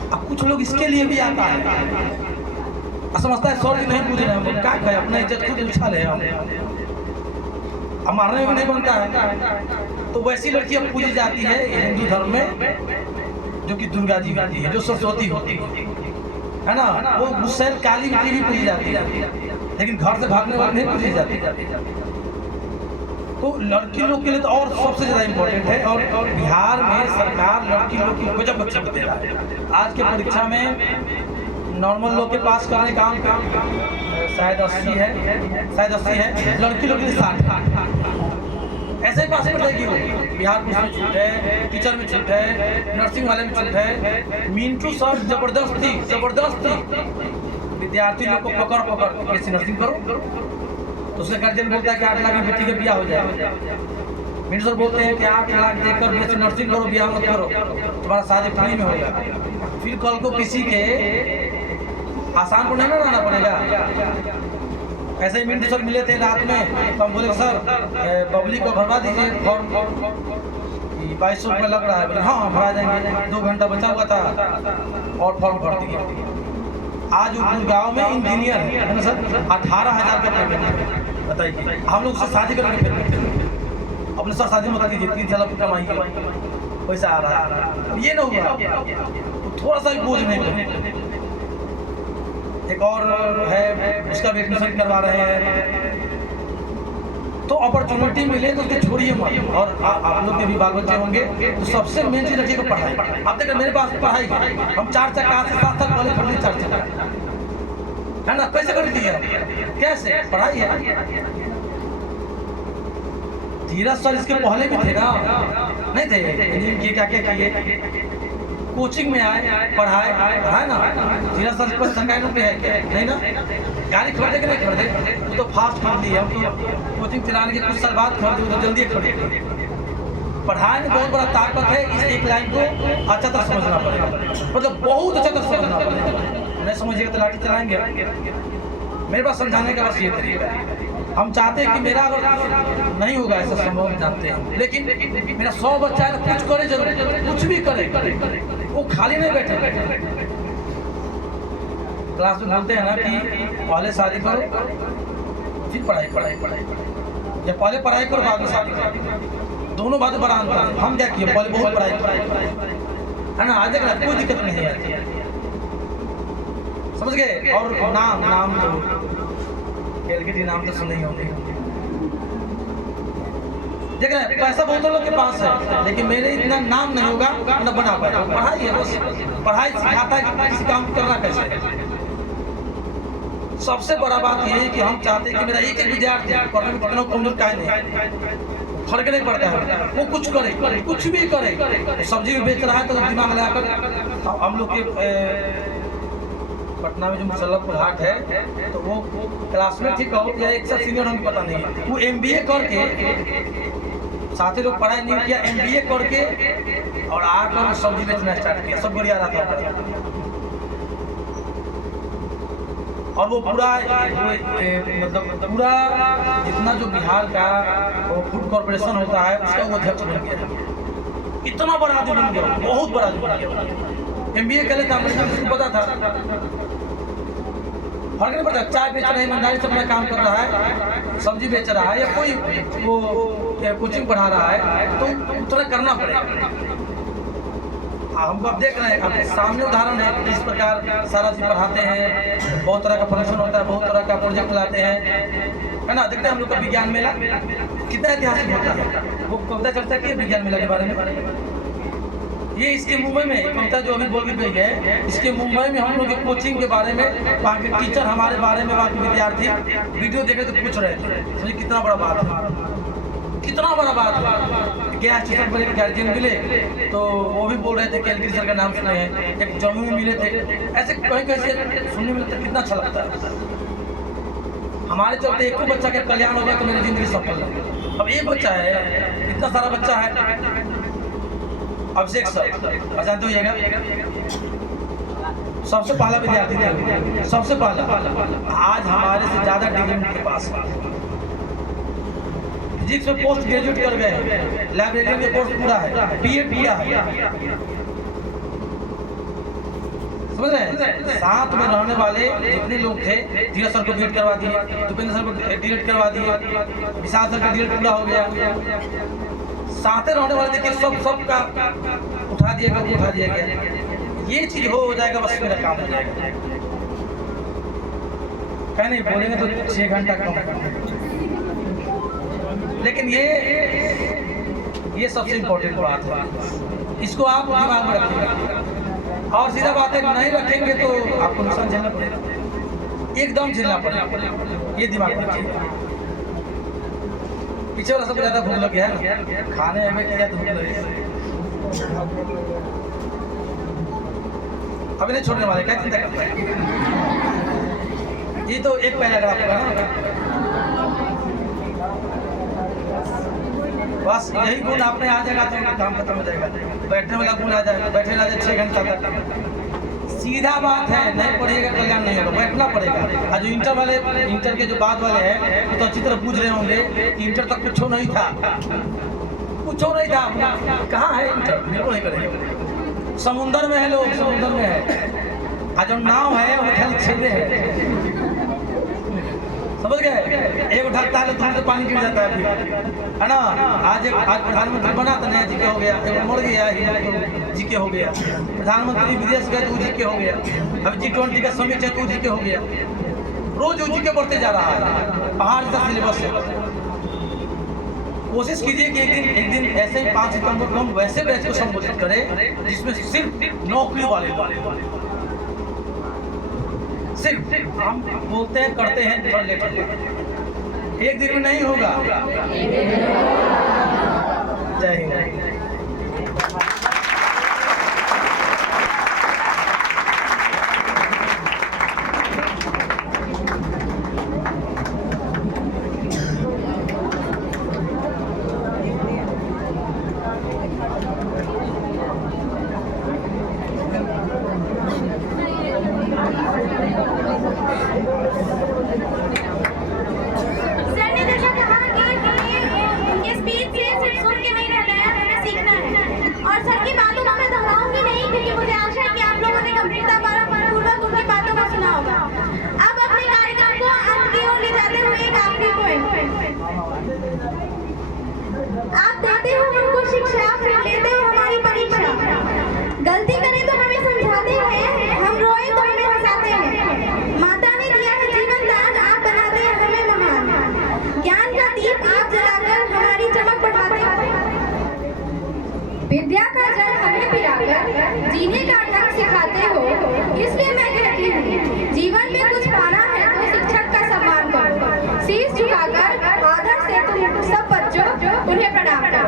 अब कुछ लोग इसके लिए भी आता है, समझता है सर जी नहीं पूछ रहे हैं, क्या कहे, अपना इज्जत खुद उछाल है, हम मारने में नहीं बनता है। तो वैसी लड़कियां पूजी जाती है हिंदू धर्म में, जो कि दुर्गा जी होती है, जो सरस्वती होती है ना, वो गुस्सैल काली भी पूजी जाती है, लेकिन घर से भागने वाले नहीं पूजी जाती। तो लड़की लोग के लिए तो और सबसे ज़्यादा इम्पोर्टेंट है। और बिहार में सरकार लड़की लोग की गजब बच्चे को दे रहा है। आज के परीक्षा में नॉर्मल लोग के पास करने का शायद 80 है, लड़की लोग के लिए 60। ऐसे ही पास कर जाएगी वो। बिहार पुलिस में छूट है, टीचर में छूट है, नर्सिंग वाले में छूट है। मिंटू सर जबरदस्ती विद्यार्थी लोग को पकड़ कैसे नर्सिंग करो, तो उसका गार्जियन बोलता है कि 8 लाख में बेटी का ब्याह हो जाए। मिंटू सर बोलते हैं कि 8 लाख देकर BSc नर्सिंग करो, ब्याह मत करो, तुम्हारा शादी फ्री में होगा। फिर कल को किसी के आसान को नहीं ना रहना पड़ेगा। ऐसे ही मिंटू सर मिले थे रात में, तो हम बोले सर पब्लिक को भरवा दीजिए फॉर्म, 2200 रुपये लग रहा है। बोले हाँ भरा जाएंगे, 2 घंटा बचा हुआ था और फॉर्म भर दिए। आज गाँव में इंजीनियर है ना सर, 18,000 का पेमेंट, बताइए। हम लोग उससे शादी करेंगे, फिर अपने सर शादी मत कीजिए, 3 साल कमाई पैसा आ रहा है, ये ना हुआ तो थोड़ा सा भी बोझ नहीं बने। एक और है, उसका भी एडमिशन करवा रहे हैं, तो अपॉर्चुनिटी मिले तो उसको छोड़िए मत। और आप लोग के भी बाल बच्चे होंगे तो सबसे मेन चीज रखिएगा पढ़ाई। अब देखिए मेरे पास पढ़ाई हम 4 चक्का से 7 साल पहले पढ़े 4 चक्का है ना, कैसे कर दिए कैसे पढ़ाई है। धीरज सर इसके पहले भी थे ना, नहीं थे इंजीनियरिंग क्या क्या किए, कोचिंग में आए पढ़ाए है ना। धीरज सर पर सरकारी नौकरी है क्या, नहीं ना। गाड़ी खरीदे कि नहीं खरीदे, तो फास्ट खरीद ली। हम तो कोचिंग चलाने के कुछ साल बाद खरीदे तो जल्दी खरीदे। पढ़ाई में बहुत बड़ा ताकत है, इस एक लाइन को अच्छा तक समझना पड़ेगा, मतलब बहुत अच्छा तक समझना पड़ेगा। नहीं समझिएगा तो लाठी चलाएंगे। मेरे पास समझाने का बस ये तरीका है। हम चाहते हैं कि मेरा अगर नहीं होगा ऐसा संभव जानते हैं, लेकिन मेरा 100 बच्चा है तो कुछ करे जरूर, कुछ भी करे, वो खाली नहीं बैठे। क्लास में बोलते हैं ना कि पहले शादी करो फिर पढ़ाई, या पहले पढ़ाई करो बाद में शादी करो, दोनों बातें बड़ा अंतर है। हम क्या किए, पहले बहुत पढ़ाई है ना, आज तक कोई दिक्कत नहीं है, समझ गए। और नाम तो एलकेटी नाम तो सुने ही होंगे। देख रहे हैं पैसा बहुत लोग के पास है, लेकिन मेरे इतना नाम नहीं होगा न बना पाएगा। पढ़ाई है बस, पढ़ाई सिखाता है कि किसी काम करना कैसे है। सबसे बड़ा बात यह है कि हम चाहते हैं कि मेरा एक विद्यार्थी पढ़ने में कितना कमजोर का नहीं, फर्क नहीं पड़ता है, वो कुछ करे, कुछ भी करे। सब्जी भी बेच रहा है तो दिमाग लगाकर हम लोग के पटना में जो मुसल्लमपुर हाट है, तो वो क्लासमेट ही कहो या एक साथ सीनियर हमें पता नहीं है, वो MBA करके साथी लोग पढ़ाई नहीं किया, MBA करके और आकर सब्जी बेचना स्टार्ट किया, सब बढ़िया रहा था। और वो पूरा मतलब पूरा जितना जो बिहार का वो फूड कॉर्पोरेशन होता है उसका वो अध्यक्ष बन गया। इतना बड़ा आदमी बन गया, बहुत बड़ा आदमी बन गया। MBA कर लेता हमको पता था, फर्क नहीं पड़ता। चाय बेच रहा है, ईमानदारी से अपना काम कर रहा है, सब्जी बेच रहा है या कोई वो कोचिंग पढ़ा रहा है, तो उतना करना पड़ेगा। हम अब देख रहे हैं, अब सामने उदाहरण है, इस प्रकार सारा चीज पढ़ाते हैं, बहुत तरह का फंक्शन होता है, बहुत तरह का प्रोजेक्ट लाते हैं, है ना। देखते हैं हम लोग का विज्ञान मेला कितना ऐतिहासिक होता है, वो कविता चर्चा की विज्ञान मेला के बारे में। ये इसके मुंबई में कविता जो अभी बोली गई है, इसके मुंबई में हम लोग के कोचिंग के बारे में वहाँ के टीचर हमारे बारे में, वहाँ के विद्यार्थी वीडियो देखे तो पूछ रहे थे। समझिए कितना बड़ा बात है, कितना बड़ा बात है। गैस स्टेशन पर एक गार्जियन मिले तो वो भी बोल रहे थे कि एलकेटी सर का नाम सुने हैं, एक जम्मू में मिले थे, ऐसे कहीं कैसे सुनने मिलता है, कितना अच्छा लगता है। हमारे चलते एक बच्चा के कल्याण हो गया तो मेरी जिंदगी सफल है। अब एक बच्चा है, इतना सारा बच्चा है। अभिषेक सर जानते होइएगा, सबसे पहला विद्यार्थी थे, सबसे पहला। आज हमारे से ज्यादा डिग्री उनके पास है, फिजिक्स में पोस्ट ग्रेजुएट कर गए, लाइब्रेरियन का कोर्स पूरा है, BEd पूरा है, समझ रहे हैं। साथ में रहने वाले जितने लोग थे, धीरज सर को बीएड करवा दिए, भूपेंद्र सर को डीएड करवा दिए, विशाल सर का डीएड पूरा हो गया। साथ रहने वाले देखिए सब का उठा दिया गया। ये चीज हो जाएगा बस मेरा काम हो जाएगा। कह नहीं बोलेंगे तो 6 घंटा कम, लेकिन ये सबसे इम्पोर्टेंट बात है, इसको आप दिमाग में रखिएगा। और सीधा बात है, नहीं रखेंगे तो आपको नुकसान झेलना पड़ेगा, एकदम झेलना पड़ेगा, ये दिमाग में रखिएगा। पीछे वाला सबसे ज्यादा भूख लग गया है, खाने में क्या भूख लगी, अभी नहीं छोड़ने वाले, क्या चिंता करता है। ये तो एक पैराग्राफ का ना, बस यही गुण आपने आ जाएगा तो काम खत्म हो जाएगा। बैठने वाला गुण आ जाएगा, बैठने वाले 6 घंटा तक, सीधा बात है। नहीं पढ़िएगा कल्याण नहीं होगा, बैठना पड़ेगा। और जो इंटर के जो बाद वाले हैं वो तो अच्छी तरह पूछ रहे होंगे कि इंटर तक कुछ नहीं था, कहाँ है इंटर, बिल्कुल नहीं करेंगे। समुंदर में है लोग, समुंदर में है, और जो नाव है वो खेल छेदे है, समझ गए। एक उठाता है तो तुमसे पानी गिर जाता है, है ना। आज प्रधानमंत्री बना तो नया जीके हो गया, एक मर गया जीके हो गया, प्रधानमंत्री विदेश गए तो जीके हो गया, अब G20 का समिट है तो जीके हो गया। रोज जीके बढ़ते जा रहा है, पहाड़ का सिलेबस है। कोशिश कीजिए कि एक दिन ऐसे ही 5 सितंबर को हम वैसे बैच को संबोधित करें जिसमें सिर्फ नौकरी वाले सिर्फ हम बोलते हैं करते हैं थोड़ा लेट एक दिन में नहीं होगा। जय हिंद। सर ने जैसा कहा कि उनके स्पीच से सिर्फ सुन के नहीं रहना है, हमें सीखना है। और सर की बातों को मैं दोहराऊंगी नहीं क्योंकि मुझे आशा है कि आप लोगों ने गंभीरतापूर्वक उनकी बातों को सुना होगा। अब अपने कार्यक्रम को अंत की ओर ले जाते हुए एक आखिरी पॉइंट, आप देते हो हमको शिक्षा, फिर लेते हो हमारी परीक्षा। गलती करें तो हमें समझाते हैं, हम रोए तो हमें हंसाते हैं। माता ने दिया है जीवन दान, आप बनाते हैं हमें महान। ज्ञान का दीप आप जलाकर हमारी चमक बढ़ाते हैं। विद्या का जल हमें पिलाकर जीने का ढंग सिखाते हो। इसलिए मैं कहती हूँ जीवन में कुछ पाना है तो शिक्षक का सम्मान करो। शीश झुकाकर आदर से तुम सब बच्चों उन्हें प्रणाम करो।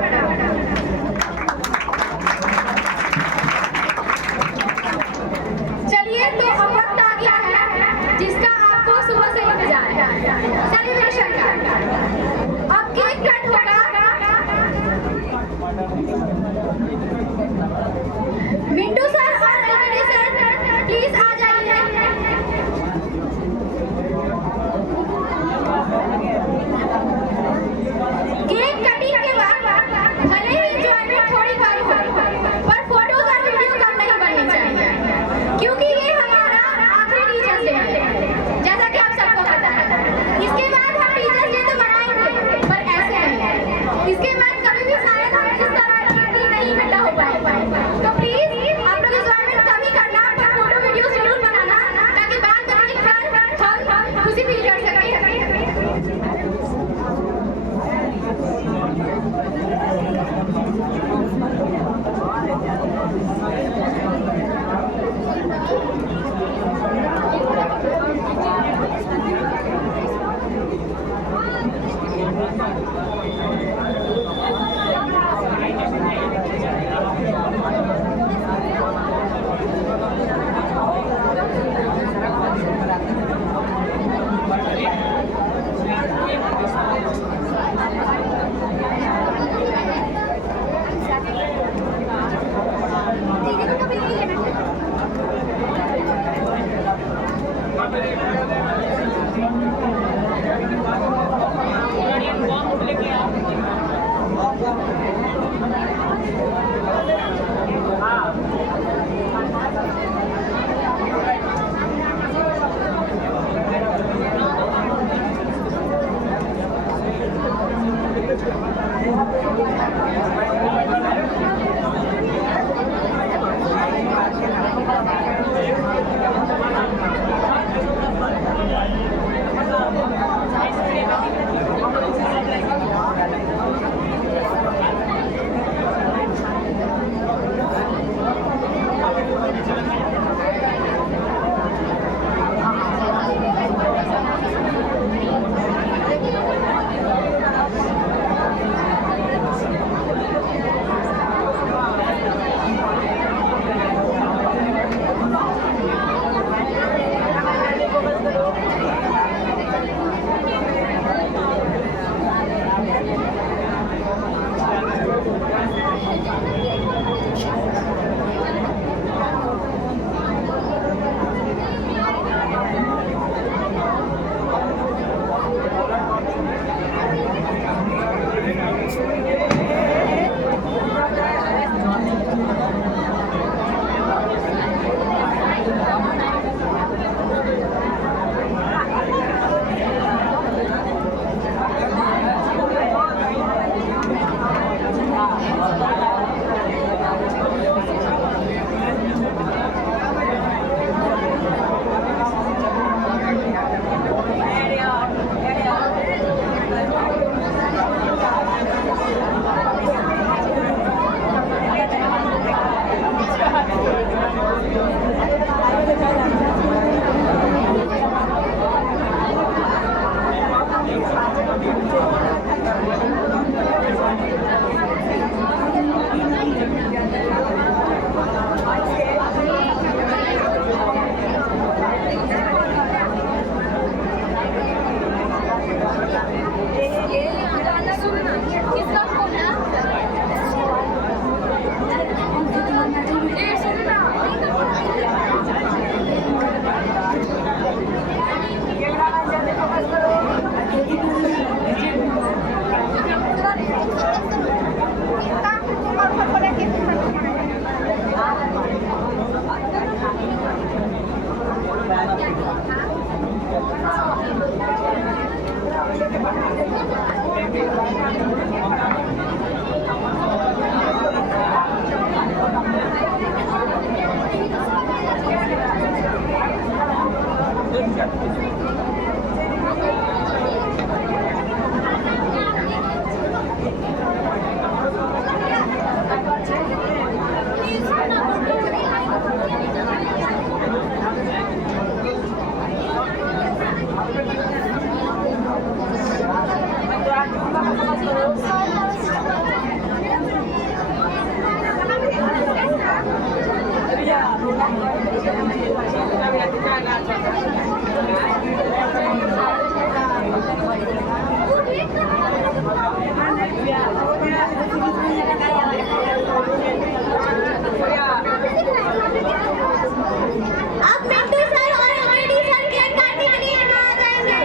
अब मिंटू सर और एमडी सर केक काटने के लिए यहाँ आ जाएंगे।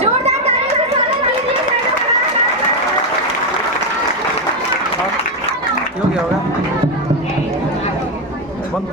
जोरदार तालियों से स्वागत कीजिए। क्यों क्या होगा बंद